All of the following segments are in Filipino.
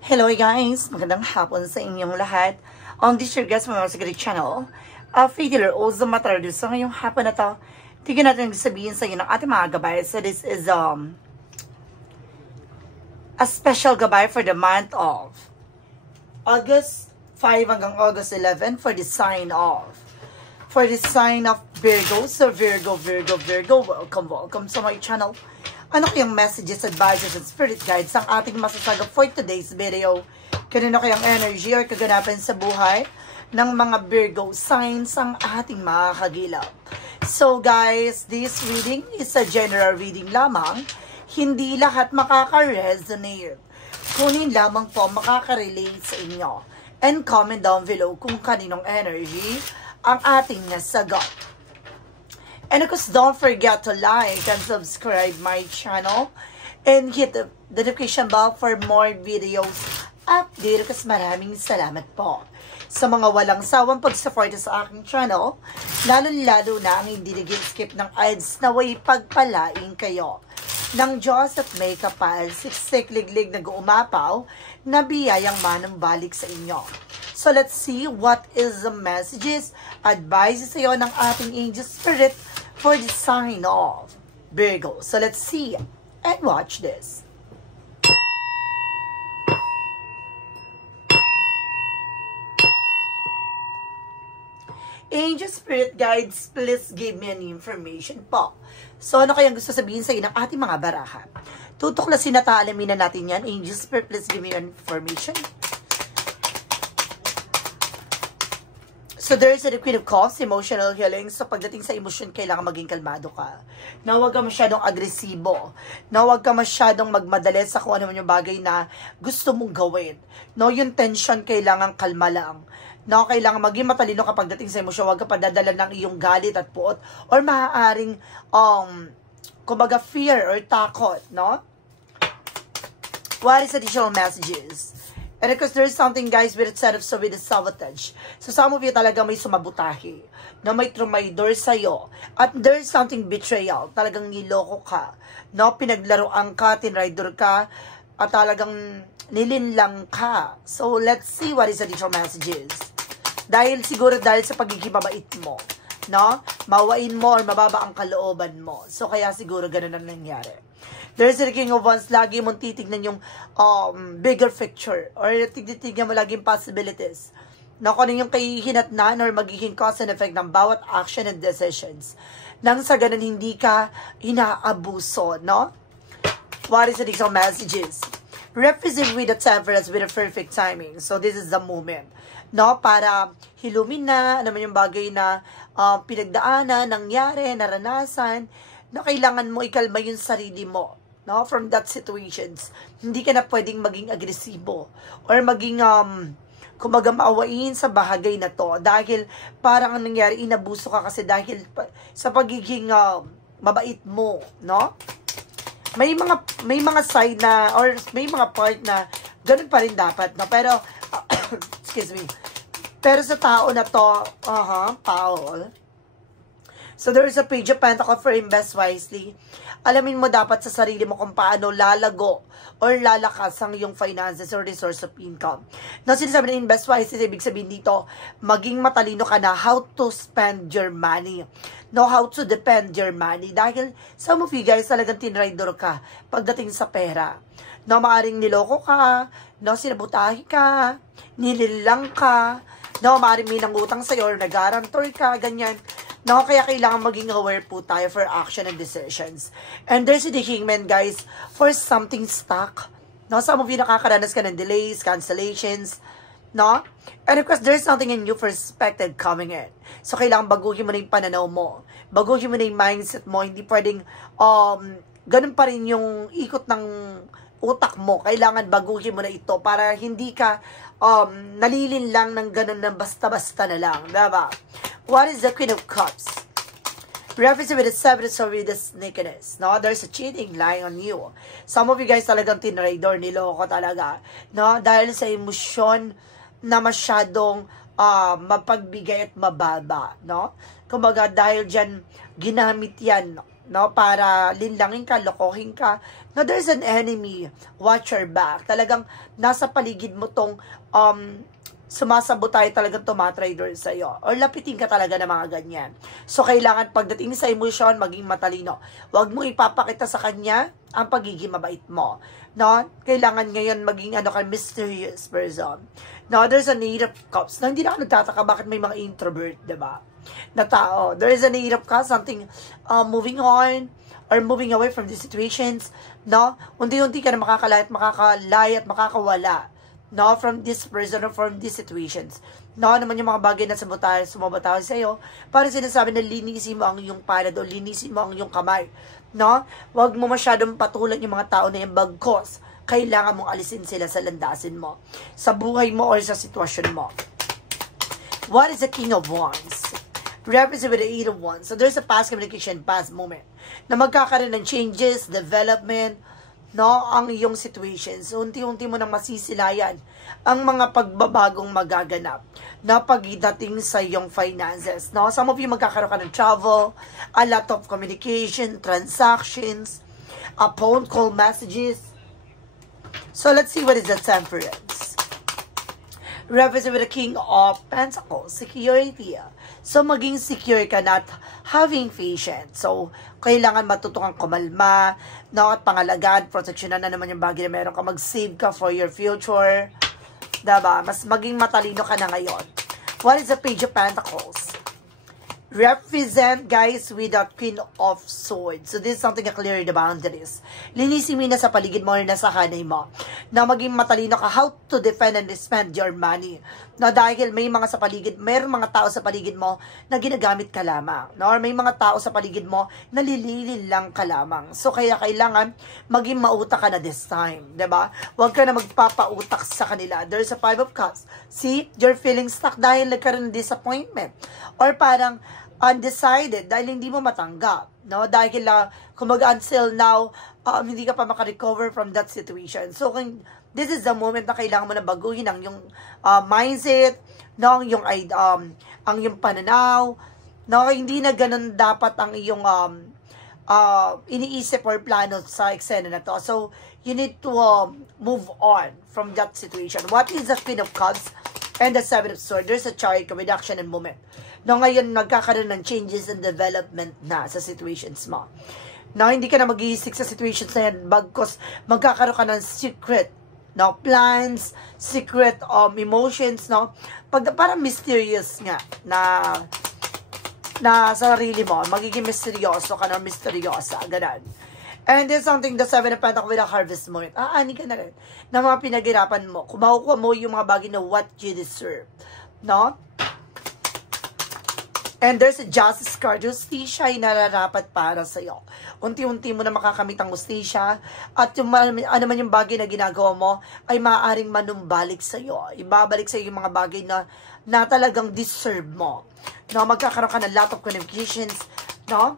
Hello guys! Magandang hapon sa inyong lahat. On this your guest mga Secret Channel, Faith Healer also Matardo. So ngayong hapon na to, tignan natin sabihin sa inyo ng ating mga gabay. So this is a special gabay for the month of August 5 hanggang August 11 for the sign of Virgo. So Virgo, welcome sa my channel. Ano kayang messages, advices, and spirit guides ang ating masasagap for today's video? Kanino kayang energy or kaganapan sa buhay ng mga Virgo signs ang ating makakagilap? So guys, this reading is a general reading lamang. Hindi lahat makaka-resonate. Kunin lamang po makaka-relate sa inyo. And comment down below kung kaninong energy ang ating nasagot. And of course, don't forget to like and subscribe my channel and hit the notification bell for more videos update. Kasi maraming salamat po sa mga walang sawang pag-support sa aking channel, lalo-lalo na ang hindi nag-skip ng ads na way pagpalain kayo ng Diyos at may kapal, siksik, liglig, nag-uumapaw na biyayang manambalik sa inyo. So let's see what is the messages, advices sa'yo ng ating angel spirit for the sign of Virgo. So let's see and watch this. Angel spirit guides, please give me an information po. So ano kayang gusto sabihin sa inyo ng ating mga baraha? Tutuklasin na alamin na natin yan. Angel spirit, please give me an information. So there is the Queen of Cups, emotional healing. So pagdating sa emosyon, kailangan maging kalmado ka. Na huwag ka masyadong agresibo. Na huwag ka masyadong magmadali sa kung ano man yung bagay na gusto mong gawin. No, yung tension, kailangan kalma lang. No, kailangan maging matalino kapag dating sa emosyon. Huwag ka padadala ng iyong galit at puot. Or maaaring, kumbaga fear or takot, no? What is additional messages? And because there is something guys with setup so with the sabotage. So some of you talaga may sumabutahe, na may trumaydor sa'yo. At there is something betrayal. Talagang niloko ka. No? Pinaglaruan ka, tinraydor ka, at talagang nilinlang ka. So let's see what is additional messages. Dahil sa pagiging mabait mo. No? Mawain mo or mababa ang kalooban mo. So kaya siguro ganun ang nangyari. There's the King of Wands, lagi mong titignan yung bigger picture or titignan mo lagi yung possibilities na kung ano yung kahihinatnan or magiging cause and effect ng bawat action and decisions. Nang sa ganun, hindi ka inaabuso, no? What is the next messages? Represent with the temperance with a perfect timing. So this is the moment, no? Para hilumin na naman yung bagay na pinagdaanan, nangyari, naranasan, na kailangan mo ikalma yung sarili mo, no, from that situations. Hindi ka na pwedeng maging agresibo or maging kumaga maawain sa bahagay na to dahil parang ang nangyari, inabuso ka kasi dahil sa pagiging mabait mo, no? May mga side na or may mga part na ganun pa rin dapat, no? Pero excuse me. Pero sa tao na to, Paul. So there is a Page of Pentacles for invest wisely. Alamin mo dapat sa sarili mo kung paano lalago or lalakas ang iyong finances or resource of income. No, sinasabi na invest wisely, ibig sabihin dito, maging matalino ka na how to spend your money. Know how to depend your money. Dahil some of you guys talagang tinraydor ka pagdating sa pera. No, maaring niloko ka, no, sinabutahi ka, nililang ka, no, maaring may nangutang sa'yo or nag-guarantor ka, ganyan. No, kaya kailangan maging aware po tayo for action and decisions. And there's the Hangman, guys, for something stuck. No, some of you nakakaranas ka ng delays, cancellations, no? And of course, there's something in new perspective coming in. So, kailangan baguhin mo na yung pananaw mo. Baguhin mo na yung mindset mo. Hindi pwedeng, ganun pa rin yung ikot ng utak mo. Kailangan baguhin mo na ito para hindi ka nalilin lang ng ganun na basta-basta na lang. Diba? What is the Queen of Cups? Represent with the Seven of with the sneakiness. No? There's a cheating lying on you. Some of you guys talagang tinraydor, niloko talaga. No? Dahil sa emosyon na masyadong mapagbigay at mababa. No? Kumbaga dahil dyan, ginamit yan, no? Para linlangin ka, lokohin ka, Now, there's an enemy. Watch your back. Talagang nasa paligid mo tong sumasabotay, talagang tumatrader sa'yo. Or lapitin ka talaga ng mga ganyan. So, kailangan pagdating sa emosyon, maging matalino. Huwag mo ipapakita sa kanya ang pagiging mabait mo. No? Kailangan ngayon maging mysterious person. No, there's a Eight of Cups. Na hindi na ako nagtataka bakit may mga introvert, diba? Na tao. There is a Eight of Cups, something moving on or moving away from these situations. No? Unti-unti ka na makakalaya at makakawala. No, from this person or from these situations. No, naman yung mga bagay na sumabotay sa'yo, parang sinasabi na linisin mo ang iyong palad o linisin mo ang iyong kamay. No? Huwag mo masyadong patulan yung mga tao na yung bagkos. Kailangan mong alisin sila sa landasin mo, sa buhay mo or sa sitwasyon mo. What is the King of Wands? Represent with the Eight of Wands. So there's a past communication, past moment, na magkakaroon ng changes, development, no, ang iyong situations. Unti-unti mo nang masisilayan ang mga pagbabagong magaganap na pagdating sa iyong finances. No? Some of you magkakaroon ka ng travel, a lot of communication, transactions, a phone call messages. So let's see what is the Temperance. Represent with the King of Pentacles, security. So maging secure ka na at having patience. So kailangan matutong kumalma, no, at pangalagaan, proteksyonan na naman yung bagay na meron ka, mag-save ka for your future. Diba? Mas maging matalino ka na ngayon. What is the Page of Pentacles? Represent, guys, with the Queen of Swords. So, this is something na clear the boundaries. Linisin mo na sa paligid mo or nasa hanay mo. Na maging matalino ka how to defend and spend your money. No, dahil may mga sa paligid, mayroong mga tao sa paligid mo na ginagamit ka lamang. No, or may mga tao sa paligid mo na lililin lang ka lamang. So, kaya kailangan maging mautak ka na this time. Diba? Huwag ka na magpapautak sa kanila. There's a Five of Cups. See, you're feeling stuck dahil nagkaroon ng disappointment. Or parang undecided dahil hindi mo matanggap, no? Dahil kumbaga until now hindi ka pa makarecover from that situation. So this is the moment na kailangan mo na baguhin ang yung mindset, no, yung ang yung pananaw, no, hindi na ganun dapat ang iyong iniisip or plano sa eksena na to. So you need to move on from that situation. What is the Queen of Cups and the Seven of Swords? There's a chariot, reduction and movement. No, ngayon nagkakaroon ng changes and development na sa situations mo. No, hindi ka na mag-iisik sa situations na yan, bagkos magkakaroon ka ng secret, no, plans, secret emotions, no, parang mysterious nga na sarili mo, magiging misteryoso ka na, misteryosa, ganun. And there's something, the Seven of Pentacles with a harvest moment. Ani ka na rin na mga pinaghirapan mo. Kung makukuha mo yung mga bagay na what you deserve. No? And there's a justice card. Justisya ay nararapat para sa'yo. Unti-unti mo na makakamit ang justisya. At yung, ano man yung bagay na ginagawa mo, ay maaaring manumbalik sa'yo. Ibabalik sa'yo yung mga bagay na talagang deserve mo. No? Magkakaroon ka ng lot of communications. No?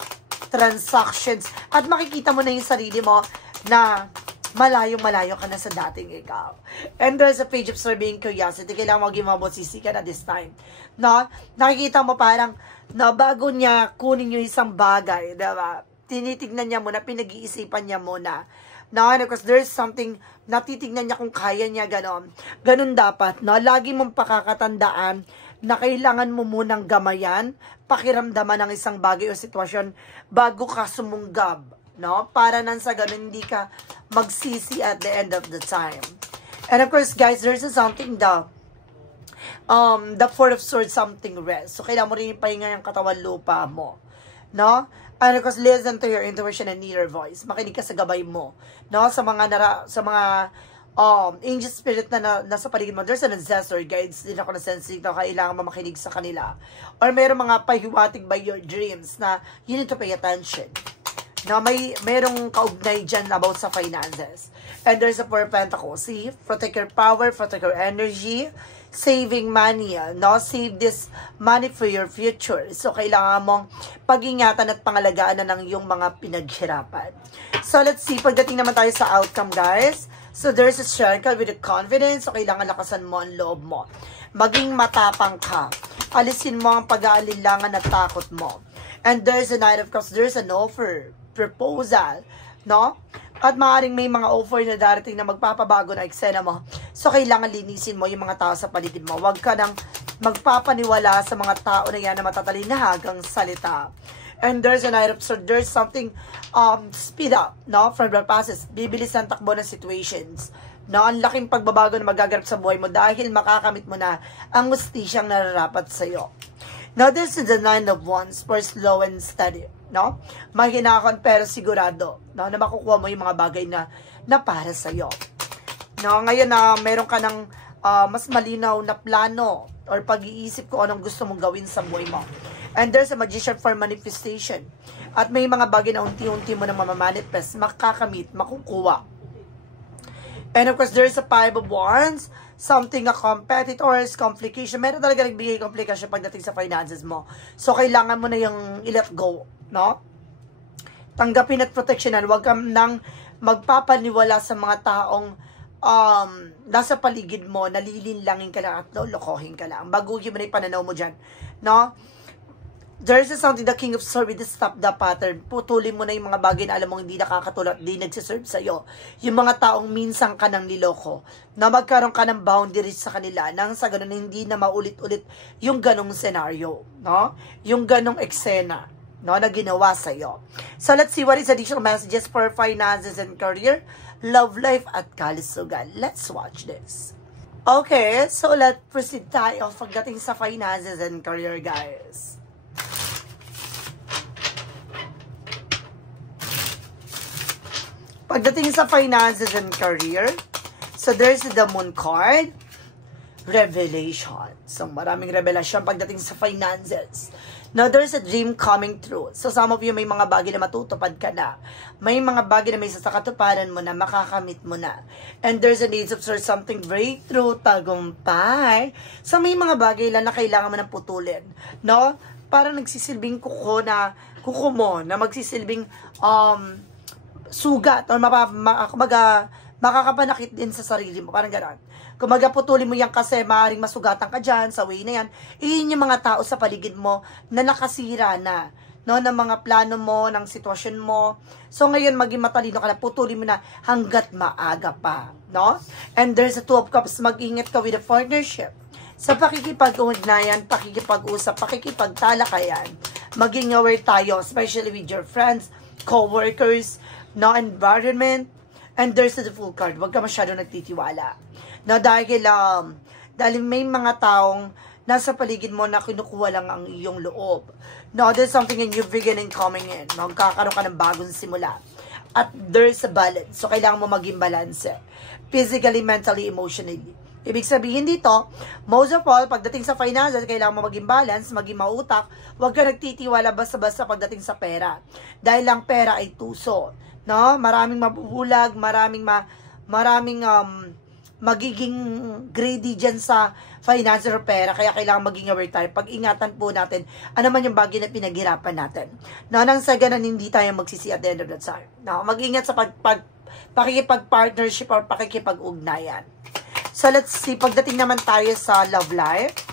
Transactions. At makikita mo na yung sarili mo na malayo-malayo ka na sa dating ikaw. And there's a Page of Surveying Curiosity. Kailangan maging mabosisi ka na this time. No? Nakikita mo parang bago niya kunin yung isang bagay, diba? Tinitignan niya muna, pinag-iisipan niya muna. No? Because there's something, natitignan niya kung kaya niya ganon. Ganon dapat. No? Lagi mong pakakatandaan na kailangan mo munang gamayan, pakiramdaman ng isang bagay o sitwasyon bago ka sumunggab. No? Para nang sa ganun, hindi ka magsisi at the end of the time. And of course, guys, there's something the Four of Swords, something rest. So, kailangan mo rin ipahinga yung katawan lupa mo. No? And of course, listen to your intuition and inner voice. Makinig ka sa gabay mo. No? Sa mga angel spirit na nasa paligid mo. There's an ancestor guides din ako na sensitive na kailangan mo makinig sa kanila. Or meron mga pahiwatig by your dreams na you need to pay attention. Na merong kaugnay dyan about sa finances. And there's a Four of Pentacles. See? Protect your power, protect your energy, saving money. No? Save this money for your future. So, kailangan mong pag-ingatan at pangalagaan na ng iyong mga pinaghirapan. So, let's see. Pagdating naman tayo sa outcome, guys. So, there's a circle with the confidence. So, kailangan lakasan mo ang loob mo. Maging matapang ka. Alisin mo ang pag-aalinlangan at takot mo. And there's a Knight of Cups. There's an offer, proposal. no? At maaaring may mga offer na darating na magpapabago na eksena mo. So, kailangan linisin mo yung mga tao sa paligid mo. Huwag ka nang magpapaniwala sa mga tao na yan na matatalinahagang salita. And there's an item, so there's something, speed up, no? From the process, bibilis ang takbo ng situations. No, ang laking pagbabago na magaganap sa buhay mo dahil makakamit mo na ang gustisyang nararapat sa'yo. Now, this is the 9 of Wands for slow and steady, no? Mahinahon pero sigurado, no? Na makukuha mo yung mga bagay na para sa'yo. No, ngayon na meron ka ng mas malinaw na plano or pag-iisip kung anong gusto mong gawin sa buhay mo. And there's a magician for manifestation. At may mga bagay na unti-unti mo na mamamanifest, makakamit, makukuha. And of course, there's a 5 of Wands, something a competitors, complication. Meron talaga nagbigay complication pagdating sa finances mo. So, kailangan mo na yung i-let go, no? Tanggapin at protectionan. Huwag kang nang magpapaniwala sa mga taong nasa paligid mo, nalilinlangin ka lang at lokohin ka lang. Baguhin mo na yung pananaw mo dyan, no? There's something, the King of Swords, with stop the pattern. Putulin mo na yung mga bagay na alam mong hindi nakakatulad, hindi nagsiserve sa'yo. Yung mga taong minsan ka nang niloko, na magkaroon ka ng boundaries sa kanila, nang sa ganun hindi na maulit-ulit yung ganong scenario, no? Yung ganong eksena, no, na ginawa sa'yo. So, let's see what is additional messages for finances and career, love life, at kalusugan. Let's watch this. Okay, so let's proceed tayo pagdating sa finances and career, guys. Pagdating sa finances and career, so there's the Moon card, revelation. So maraming revelation pagdating sa finances. Now there's a dream coming true. So some of you may mga bagay na matutupad ka na. May mga bagay na may sasakatuparan mo na, makakamit mo na. And there's a need of something breakthrough, tagumpay. So may mga bagay lang na kailangan mo nang putulin. No? Parang nagsisilbing kuko mo, na magsisilbing sugat o makakapanakit din sa sarili mo. Parang gano'n. Kung magaputulin mo yan kasi maaaring masugatan ka dyan, sa way na yan, iyon yung mga tao sa paligid mo na nakasira na, no, ng mga plano mo, ng sitwasyon mo. So ngayon, maging matalino ka na, putulin mo na hanggat maaga pa, no? And there's a 2 of Cups, mag-ingat ka with a partnership. Sa pakikipag-ugnayan, pakikipag-usap, pakikipagtalakayan, maging aware tayo, especially with your friends, co-workers, no, environment. And there's the Fool card. Huwag ka masyado nagtitiwala. No, dahil may mga taong nasa paligid mo na kinukuha lang ang iyong loob. No, there's something in new beginning coming in. Magkakaroon ka ng bagong simula. At there's a balance. So, kailangan mo maging balance. Physically, mentally, emotionally. Ibig sabihin dito, most of all, pagdating sa finances, kailangan mo maging balance, maging mautak. Huwag ka nagtitiwala basta-basta pagdating sa pera. Dahil lang pera ay tuso. No? Maraming mabubulag, maraming magiging greedy dyan sa finance or pera. Kaya kailangan maging aware tayo. Pag-ingatan po natin, ano man yung bagay na pinaghirapan natin. No? Nang sa ganun, hindi tayo magsisi at the end of the time. No? Mag-ingat sa pakikipag-partnership or pakikipag-ugnayan. So, let's see. Pagdating naman tayo sa love life.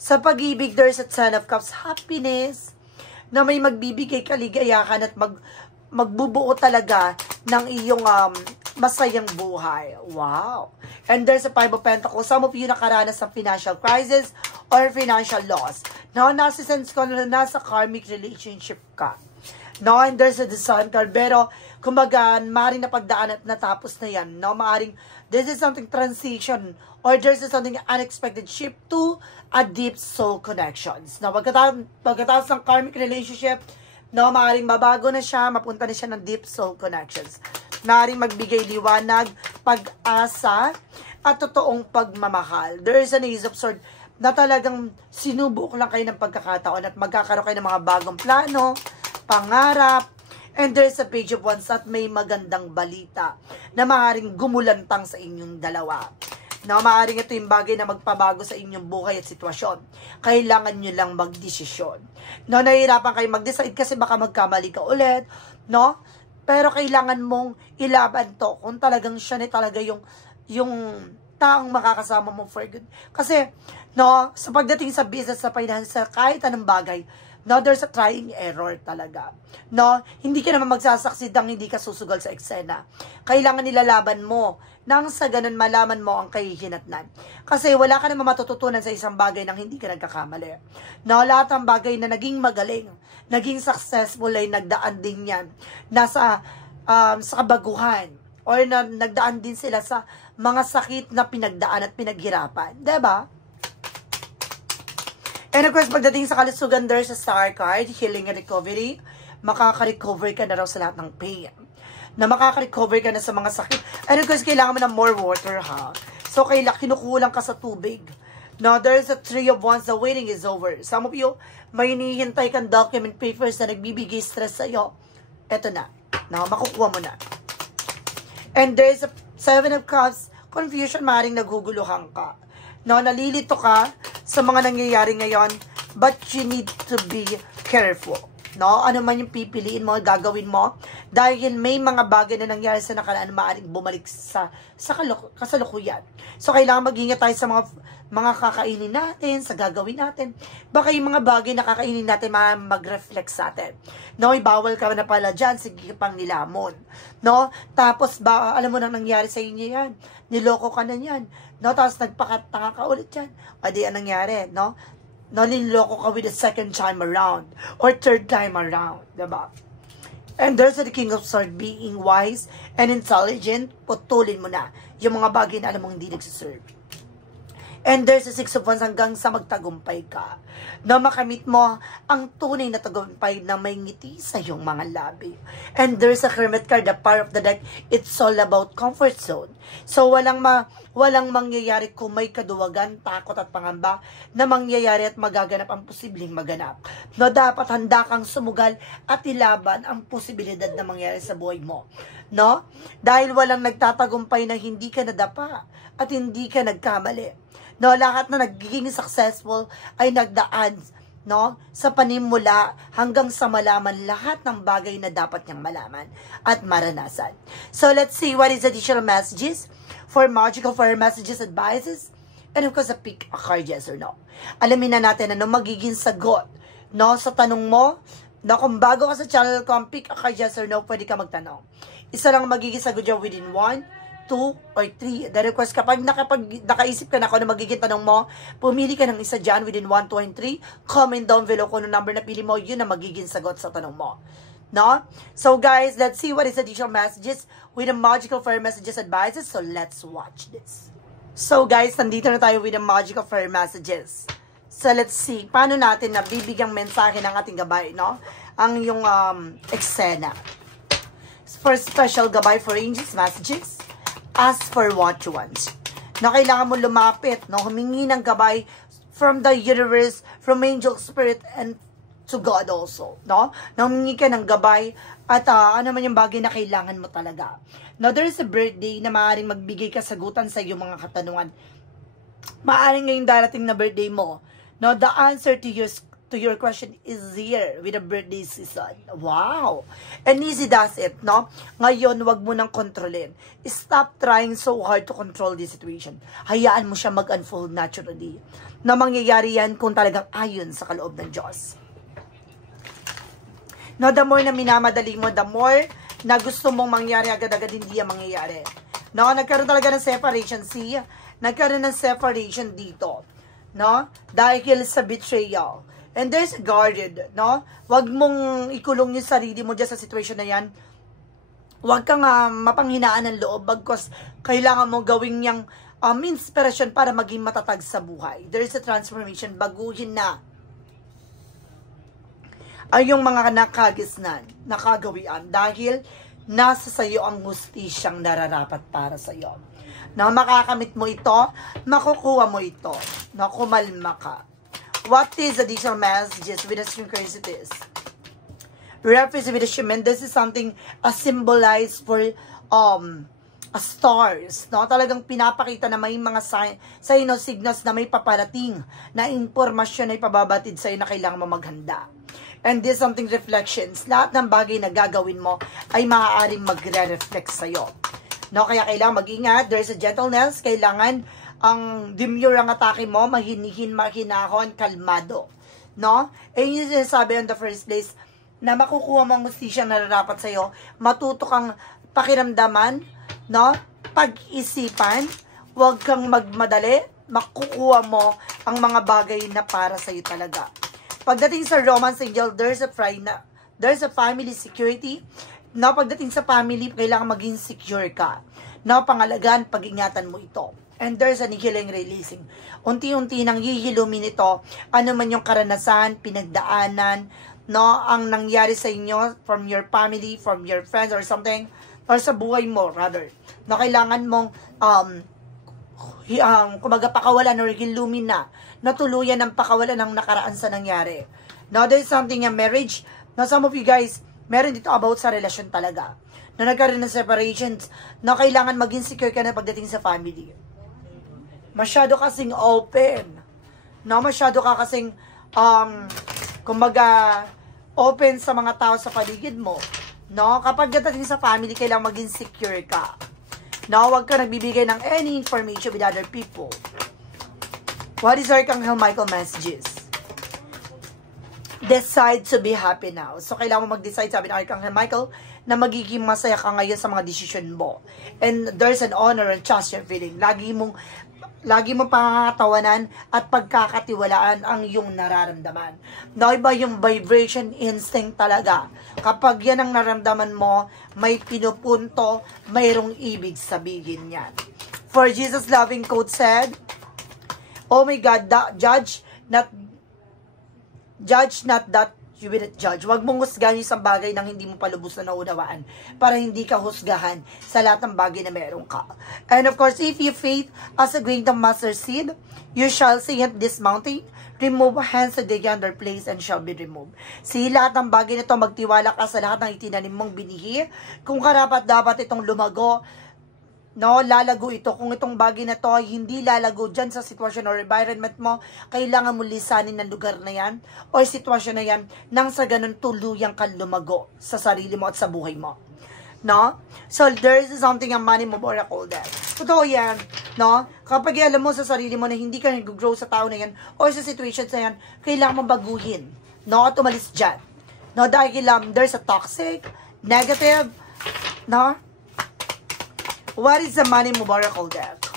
Sa pag-ibig, there's a 10 of Cups, happiness, na may magbibigay kaligayahan at magbubuo talaga ng iyong masayang buhay. Wow! And there's a 5 of Pentacles. Some of you nakaranas sa financial crisis or financial loss. Now, nasa sense ko na nasa karmic relationship ka. No, and there's a Sun card. Pero, kumbaga, maaaring napagdaan at natapos na yan. No, maaaring, this is something transition or there's something unexpected shift to a deep soul connections. No, pagkatapos ng karmic relationship, no, maaaring mabago na siya, mapunta na siya ng deep soul connections. Maaaring magbigay liwanag, pag-asa, at totoong pagmamahal. There is an Ace of Swords na talagang sinubok lang kayo ng pagkakataon at magkakaroon kayo ng mga bagong plano, pangarap, and there's a Page of Wands at may magandang balita na maaaring gumulantang sa inyong dalawa. Na maaaring ito yung bagay na magpabago sa inyong buhay at sitwasyon. Kailangan nyo lang magdesisyon. No, nahihirapan kayo mag-decide kasi baka magkamali ka ulit, no? Pero kailangan mong ilaban to kung talagang siya na talaga yung taong makakasama mo for good. Kasi, no, sa pagdating sa business, sa finance, kahit anong bagay, No, there's a trying error talaga. No, hindi ka naman magsasucceed ang hindi ka susugal sa eksena. Kailangan nilalaban mo nang sa ganun malaman mo ang kahihinatnan. Kasi wala ka naman matututunan sa isang bagay nang hindi ka nagkakamali. No, lahat ng bagay na naging magaling, naging successful ay nagdaan din yan nasa sa kabaguhan or na nagdaan din sila sa mga sakit na pinagdaan at pinaghirapan. Diba? And of course, pagdating sa kalusugan, there's a star card, healing and recovery. Makaka-recover ka na raw sa lahat ng pain. Na makaka-recover ka na sa mga sakit. And of course, kailangan mo ng more water, ha? So, kinukulang ka sa tubig. Now, there's a 3 of Wands, the waiting is over. Some of you, may hinihintay kang document papers na nagbibigay stress sa'yo. Eto na. Now, makukuha mo na. And there's a 7 of Cups, confusion, maaaring naguguluhan ka. No, nalilito ka sa mga nangyayari ngayon, but you need to be careful. No, ano man yung pipiliin mo, gagawin mo, dahil may mga bagay na nangyari sa nakaraan na maaaring bumalik sa kasalukuyan. So, kailangan mag-ingat tayo sa mga kakainin natin, sa gagawin natin. Baka yung mga bagay na kakainin natin mag-reflect sa atin. No, ibawal ka na pala dyan, sige pang nilamon. No, tapos ba, alam mo nang nangyari sa inyo yan, niloko ka na yan. No, tapos nagpakatanga ka ulit yan. O di, anong nangyari, no? No, niloko ka with the second time around or third time around, diba? And there's the King of Swords, being wise and intelligent, putulin mo na yung mga bagay na alam mong hindi nagsiserve. And there's a 6 of Wands hanggang sa magtagumpay ka. Na makamit mo ang tunay na tagumpay na may ngiti sa iyong mga labi. And there's a Hermit card, the power of the deck. It's all about comfort zone. So walang mangyayari kung may kaduwagan, takot at pangamba na mangyayari at magaganap ang posibleng maganap. No, dapat handa kang sumugal at ilaban ang posibilidad na mangyari sa buhay mo. No? Dahil walang nagtatagumpay na hindi ka nadapa at hindi ka nagkamali. No, lahat na nagiging successful ay nagdaan, no, sa panimula hanggang sa malaman lahat ng bagay na dapat niyang malaman at maranasan. So, let's see what is additional messages for magical fire messages, advices, and of course, pick a card, yes or no. Alamin na natin ano magiging sagot, no, sa tanong mo, na kung bago ka sa channel ko, pick a card, yes or no, pwede ka magtanong. Isa lang magiging sagot dyan within 1, 2, or 3. The request, kapag nakaisip ka na kung ano magiging tanong mo, pumili ka ng isa dyan within 1, 2, and 3. Comment down below kung ano number na pili mo, yun na magiging sagot sa tanong mo. No? So guys, let's see what is additional messages with the magical fire messages advices. So let's watch this. So guys, nandito na tayo with the magical fire messages. So let's see, paano natin na bibigyang mensahe ng ating gabay, no? Ang yung eksena. For special gabay for angels messages, ask for what you want. Na kailangan mo lumapit, no? Humingi ng gabay from the universe, from angel spirit, and to God also, no? Na humingi ka ng gabay at ano man yung bagay na kailangan mo talaga. Now, there is a birthday na maaaring magbigay kasagutan sa iyong mga katanungan. Maaaring ngayong darating na birthday mo, no? The answer to your question is here with the birthday season. Wow! And easy does it, no? Ngayon, wag mo nang kontrolin. Stop trying so hard to control this situation. Hayaan mo siya mag-unfold naturally. Na mangyayari yan kung talagang ayon sa kaloob ng Diyos. No, the more na minamadali mo, the more na gusto mong mangyari agad-agad, hindi yan mangyayari. No, nagkaroon talaga ng separation. See? Nagkaroon ng separation dito. No? Dahil sa betrayal. And there's a guarded, no? Huwag mong ikulong yung sarili mo dyan sa situation na yan. Huwag kang mapanghinaan ng loob bagkos kailangan mo gawing yung inspiration para maging matatag sa buhay. There is a transformation. Baguhin na ay yung mga nakagisnan, nakagawian. Dahil nasa sayo ang hustisyang nararapat para sayo. Na makakamit mo ito, makukuha mo ito. Na kumalma ka. What is additional messages with the synchronicities? Representation, this is something symbolized for stars, no? Talagang pinapakita na may mga sign o signals na may paparating na impormasyon na ipababatid sa'yo na kailangan mo maghanda. And this something reflections. Lahat ng bagay na gagawin mo ay maaaring magre-reflect sa'yo. No? Kaya kailangan mag-ingat. There's a gentleness. Kailangan ang demure ang atake mo, mahinihin, mahinahon, kalmado. no? Yun yung sinasabi in the first place, na makukuha mong hustisya na nararapat sa'yo, matuto kang pakiramdaman, no? Pag-isipan, huwag kang magmadali, makukuha mo ang mga bagay na para sa'yo talaga. Pagdating sa romance angel, there's a family security. No, pagdating sa family, kailangan maging secure ka. No, pangalagaan, pag-ingatan mo ito. And there's an healing releasing. Unti-unti nang hihilumin ito, ano man yung karanasan, pinagdaanan, no, ang nangyari sa inyo from your family, from your friends or something, or sa buhay mo rather. No, kailangan mong kumbaga pakawalan or hilumin na tuluyan ng pakawalan ng nakaraan sa nangyari. Now, there's something in marriage. Now, some of you guys, meron dito about sa relasyon talaga. Na nagkaroon ng separations, na kailangan maging secure ka na pagdating sa family. Masyado kasing open. No, masyado ka kasing kumbaga open sa mga tao sa paligid mo. No, kapag dating sa family, kailangan maging secure ka. No, huwag ka nagbibigay ng any information with other people. What is Archangel Michael messages? Decide to be happy now. So, kailangan mo mag-decide, sabi ng Archangel Michael, na magiging masaya ka ngayon sa mga decision mo. And there's an honor and trust you're feeling. Lagi mong pangangatawanan at pagkakatiwalaan ang iyong nararamdaman. Na iba yung vibration instinct talaga. Kapag yan ang naramdaman mo, may pinupunto, mayroong ibig sabihin yan. For Jesus' loving quote said, oh my God, judge not that you will not judge. Huwag mong husgahan yung isang bagay nang hindi mo palubos na naunawaan para hindi ka husgahan sa lahat ng bagay na meron ka. And of course, if you faith as a grain of mustard seed, you shall say at this mountain, remove hence the yonder place and shall be removed. Si lahat ng bagay na ito, magtiwala ka sa lahat ng itinanim mong binihi. Kung karapat dapat itong lumago, no, lalago ito. Kung itong bagay na to ay hindi lalago dyan sa sitwasyon or environment mo, kailangan mo lisanin ng lugar na yan o sitwasyon na yan nang sa ganun tuluyang ka lumago sa sarili mo at sa buhay mo. No? So, there is something ang money mo oracle there. Totoo yan. No? Kapag alam mo sa sarili mo na hindi ka nag-grow sa tao na yan o sa situations na yan, kailangan mo baguhin. No? At umalis dyan. No? Dahil there's a toxic, negative, no? What is the money Mubarakal deck?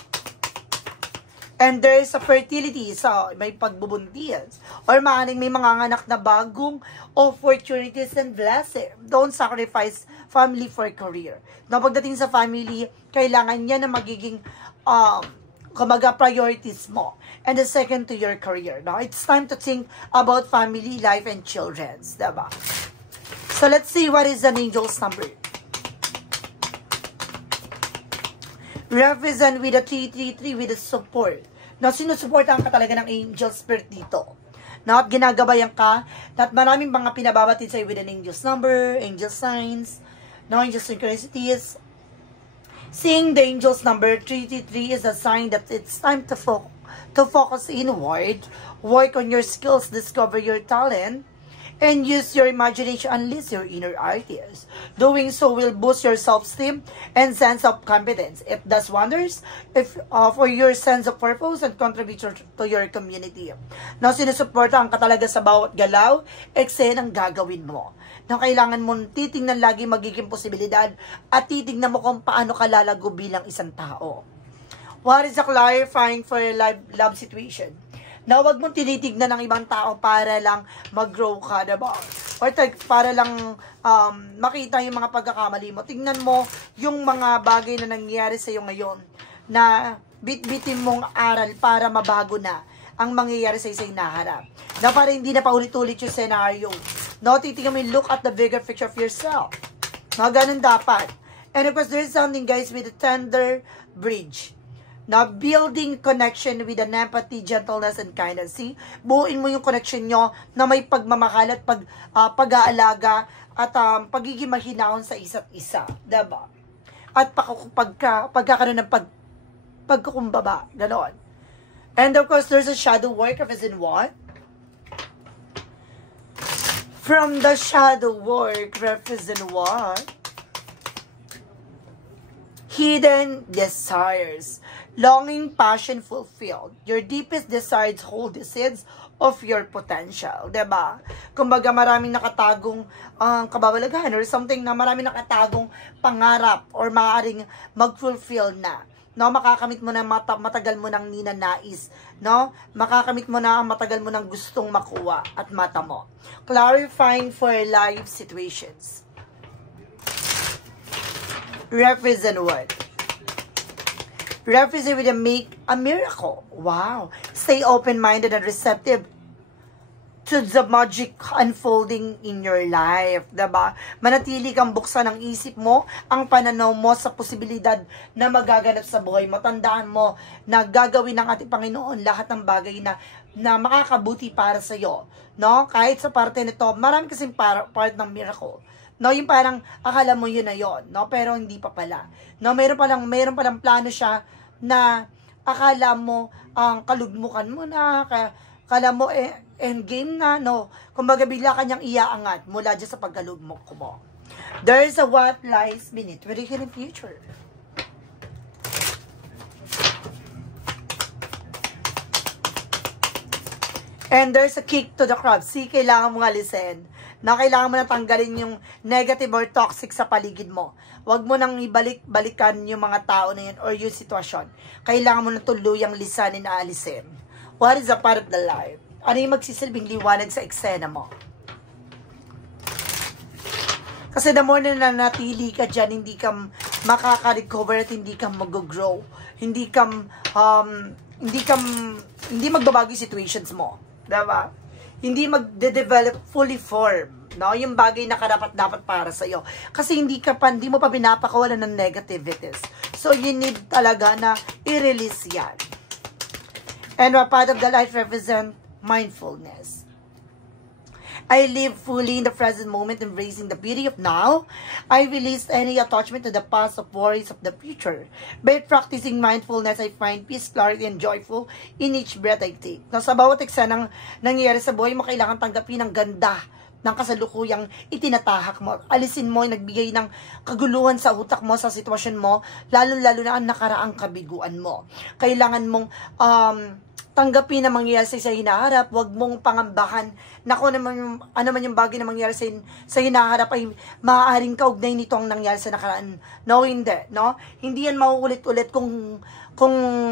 And there is a fertility, so may pagbubuntis. Or maaaring may mga anak na bagong opportunities and blessing. Don't sacrifice family for career. Na pagdating sa family, kailangan yan na magiging kumaga priorities mo. And the second to your career. Now, it's time to think about family, life, and children's. Diba? So, let's see what is an angel's number. Represent with a 333 with a support. Now, sinusuportahan ka talaga ng angel spirit dito. Now, at ginagabayan ka, at maraming mga pinababatid sa'yo with an angel's number, angel signs, no, angel synchronicities. Seeing the angel's number 333 is a sign that it's time to focus inward, work on your skills, discover your talent, and use your imagination, unleash your inner artist. Doing so will boost your self-esteem and sense of confidence. It does wonders for your sense of purpose and contribute to your community. Now, sinusuportahan ka talaga sa bawat galaw, eksena ang gagawin mo. Now, kailangan mong titingnan lagi magiging posibilidad at titingnan mo kung paano ka lalago bilang isang tao. What is a clarifying for your love situation? Na huwag mong tinitignan ng ibang tao para lang mag-grow ka, diba? Or para lang makita yung mga pagkakamali mo. Tingnan mo yung mga bagay na nangyayari sa'yo ngayon na bit-bitin mong aral para mabago na ang mangyayari sa isang naharap. Na para hindi na paulit-ulit yung scenario. No, titignan mo yung look at the bigger picture of yourself. No, ganun dapat. And of course, there's something guys with a tender bridge. Now, building connection with an empathy, gentleness, and kindness. See? Buuin mo yung connection nyo na may pagmamahal at pag-aalaga at pagiging mahinahon sa isa't isa. Diba? At pagkakaroon ng pagkukumbaba. Ganon. And of course, there's a shadow work of as in what? From the shadow work represent what? Hidden desires. Longing, passion fulfilled. Your deepest desires hold the seeds of your potential. Diba? Kumbaga maraming nakatagong kababalaghan or something na maraming nakatagong pangarap or maaaring mag-fulfill na. No, makakamit mo na matagal mo nang ninanais. No? Makakamit mo na matagal mo nang gustong makuha at mata mo. Clarifying for life situations. Represent what? Represent with a make a miracle. Wow. Stay open-minded and receptive to the magic unfolding in your life. Diba? Manatili kang buksan ang isip mo, ang pananaw mo sa posibilidad na magaganap sa buhay mo. Tandaan mo na gagawin ng ating Panginoon lahat ng bagay na makakabuti para sa iyo. No? Kahit sa parte nito, marami kasing part ng miracle. No, yung parang akala mo yun na yun, no? Pero hindi pa pala. No, mayroon palang plano siya na akala mo ang kalugmukan mo na, akala mo endgame na, no? Kumbaga bigla kanyang iaangat mula dyan sa pagkalugmok mo. There is a what lies beneath with the hidden future. And there's a kick to the crowd. See, kailangan mong alisin. Na kailangan mo na tanggalin yung negative or toxic sa paligid mo. Huwag mo nang ibalik-balikan yung mga tao na yun or yung sitwasyon. Kailangan mo na tuluyang lisanin na alisin. What is a part of the life? Ano yung magsisilbing liwanag sa eksena mo? Kasi the more na natili ka dyan, hindi ka makaka-recover at hindi ka mag-grow. Hindi magbabago yung situations mo. Diba? Hindi magde-develop fully form, no? Yung bagay na karapat-dapat para sa iyo. Kasi hindi mo pa pinapakawalan ng negativities. So, you need talaga na i-release yan. And a part of the life represent mindfulness. I live fully in the present moment, embracing the beauty of now. I release any attachment to the past of worries of the future. By practicing mindfulness, I find peace, clarity, and joyful in each breath I take. Now, sa bawat eksenang nangyayari sa buhay mo, kailangan tanggapin ang ganda ng kasalukuyang itinatahak mo. Alisin mo yung nagbigay ng kaguluhan sa utak mo, sa sitwasyon mo, lalo-lalo na ang nakaraang kabiguan mo. Kailangan mong tanggapin na mangyayari sa hinaharap, huwag mong pangambahan na kung ano man yung bagay na mangyayari sa hinaharap ay maaaring kaugnay nito ang nangyari sa nakaraan. No, hindi. No? Hindi yan mauulit-ulit kung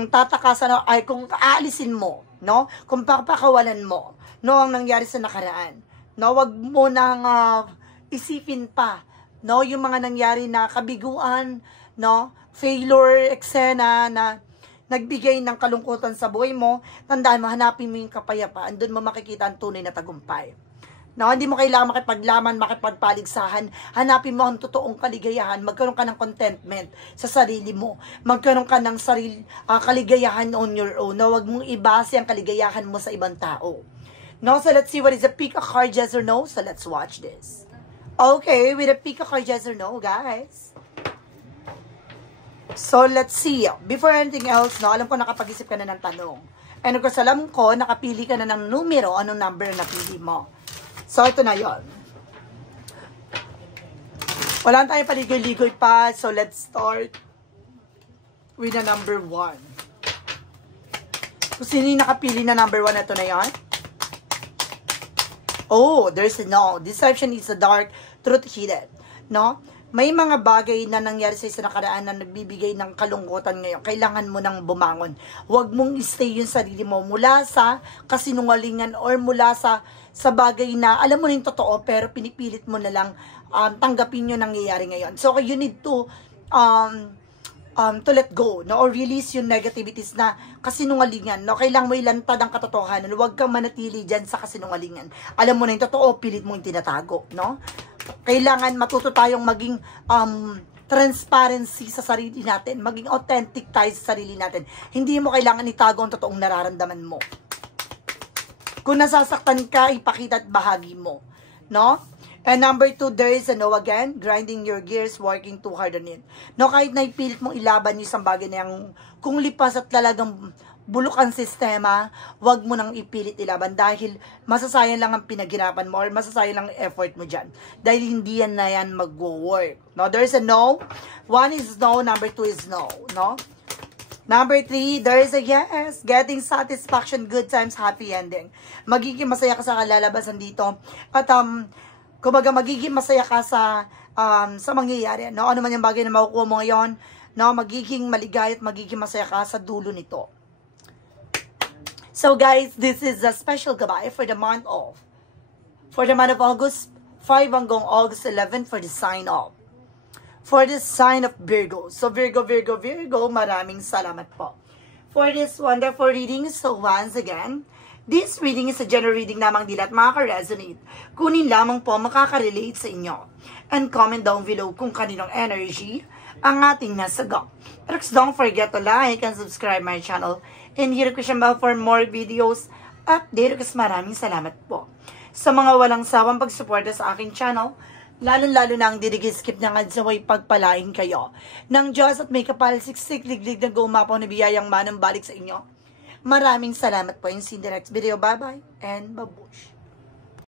tatakasan ay kung aalisin mo, no? Kung papakawalan mo, no, ang nangyari sa nakaraan. No, wag mo nang isipin pa, no, yung mga nangyari na kabiguan, no, failure, eksena na nagbigay ng kalungkutan sa buhay mo. Tandaan mo, hanapin mo yung kapayapaan. Doon mo makikita ang tunay na tagumpay. No, hindi mo kailangan makipaglaman, makipagpaligsahan. Hanapin mo ang totoong kaligayahan. Magkaroon ka ng contentment sa sarili mo. Magkaroon ka ng kaligayahan on your own. No, wag mong ibase ang kaligayahan mo sa ibang tao. No, so let's see what is a pick a card, yes or no. So let's watch this. Okay, with a pick a card, yes or no, guys. So, let's see. Before anything else, no, alam ko nakapag-isip ka na ng tanong. And of course, alam ko, nakapili ka na ng numero, anong number na napili mo. So, ito na yon. Wala tayong paligoy-ligoy pa. So, let's start with the number 1. Kung sino yung nakapili na number 1 na ito na yon? Oh, there's a no. Deception is a dark truth hidden. No? May mga bagay na nangyari sa nakaraan na nagbibigay ng kalungkutan ngayon. Kailangan mo nang bumangon. Huwag mong stay yung sarili mo mula sa kasinungalingan or mula sa bagay na alam mo na yung totoo pero pinipilit mo na lang tanggapin yung nangyayari ngayon. So, you need to let go, no? Or release yung negativities na kasinungalingan, no? Kailangan mo ilantad ang katotohanan. Huwag kang manatili dyan sa kasinungalingan. Alam mo na yung totoo, pilit mo yung tinatago, no? Kailangan matuto tayong maging transparency sa sarili natin. Maging authentic tayo sa sarili natin. Hindi mo kailangan itago ang totoong nararamdaman mo. Kung nasasaktan ka, ipakita at bahagi mo. No? And number 2, there is a no again. Grinding your gears, working too hard on it. No, kahit na ipilit mong ilaban yung isang bagay na yung kung lipas at talagang bulok ang sistema, wag mo nang ipilit ilaban dahil masasayang lang ang pinaghirapan mo or masasayang lang ang effort mo dyan. Dahil hindi yan na yan mag-work. No, there is a no. 1 is no, number 2 is no. No? Number 3, there is a yes. Getting satisfaction, good times, happy ending. Magiging masaya ka sa kalalabasan dito. At, kumbaga, magiging masaya ka sa mangyayari. No? Ano man yung bagay na makukuha mo ngayon, no? Magiging maligay at magiging masaya ka sa dulo nito. So, guys, this is a special goodbye for the month of August 5 hanggang August 11 for the sign of. For the sign of Virgo. So, Virgo, maraming salamat po for this wonderful reading. So, once again, this reading is a general reading lamang, di lahat makaka-resonate. Kunin lamang po makaka-relate sa inyo. And comment down below kung kaninong energy ang ating nasagot. But don't forget to like and subscribe my channel. And hit the bell for more videos. Update ko, maraming salamat po sa mga walang sawang pagsuporta sa aking channel. Lalo-lalo na ang skip ng adsaway pagpalain kayo ng Diyos at may kapal siksik liglig na gumapaw na biyayang manang balik sa inyo. Maraming salamat po in the next video. Bye-bye and babush.